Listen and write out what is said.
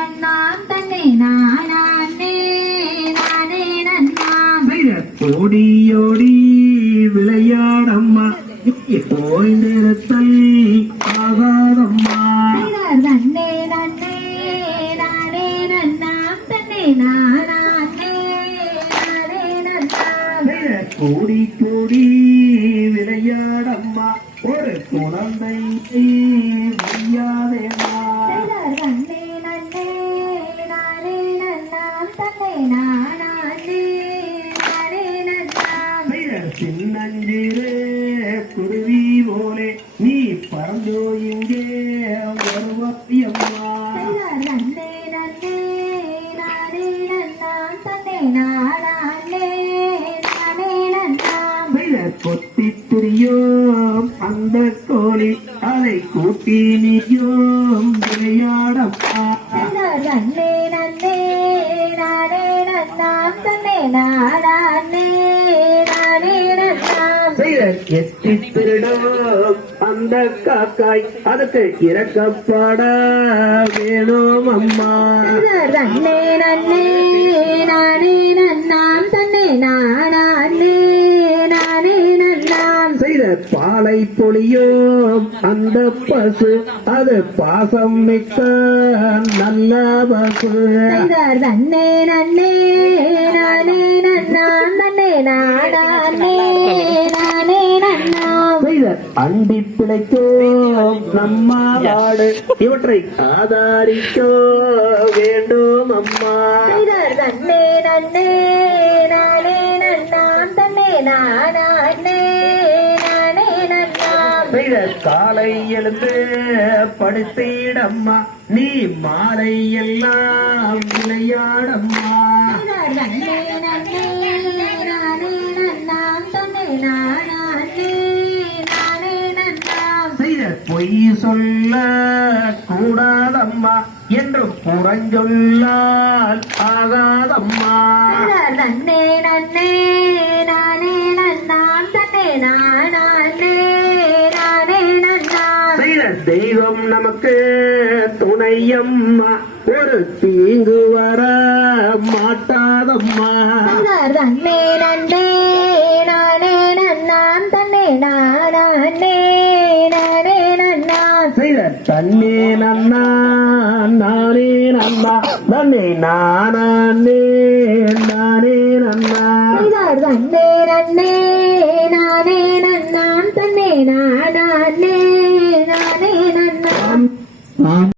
நன்னாம் தன்னை நானே நானே நன்னாம். ஓடியோடி விளையாடம்மா. ஓய்ந்திருத்தல் ஆகாதம்மா. செய்தார் தன்னே நன்னே நானே நன்னாம். தன்னை நானே நானே நன்னாம். கூடி கூடி விளையாடம்மா. ஒரு குழந்தை கொத்தி திரியோம் அந்த கோழி அதை கூட்டி நீயோம் செய்தார் நன்னே நன்னே நானே நன்னாம் தன்னை நானே நானே நன்னாம் எத்தி திருடோம். அந்த காக்காய். அதுக்கு இறக்கப்பட வேணும் அம்மா. நன்னே நன்னே நானே நன்னாம். தன்னை நானே நானே நன்னாம். செய்த பாலை பொழியோம் அந்த பசு அது பாசம் மிக்க நல்ல பசு. தன்னே நன்னே நானே நன்னாம். தன்னை நானே அண்டி பிழைத்தோம் நம்ம நாடு இவற்றை ஆதாரிக்கோ வேண்டும் அம்மா. தன்னே நன்னே நானே நன்னாம் தன்னை நானே நானே நன்னாம் செய்த காலை எழுந்து படுத்திடம்மா. நீ மாலை எல்லாம் விளையாடம்மா. தன்னே நன்னே நானே நன்னாம் தன்னை நானே நன்னாம் செய்த பொய் சொல்ல கூடாதம்மா என்று புறஞ்சொல்லால் ஆகாதம்மா. தன்னே நன்னே நானே நன்னாம் தன்னை நானே நானே செய்த தெய்வம் நமக்கு துணையம்மா. ஒரு தீங்கு வர மாட்டாதம்மா. தன்னே நன்னே தன்னே நன்னா நானே நன்னா தன்னே நானே நானே நன்னா. தன்னே நன்னே நானே நன்னான் தன்னே நானே நானே நன்னான்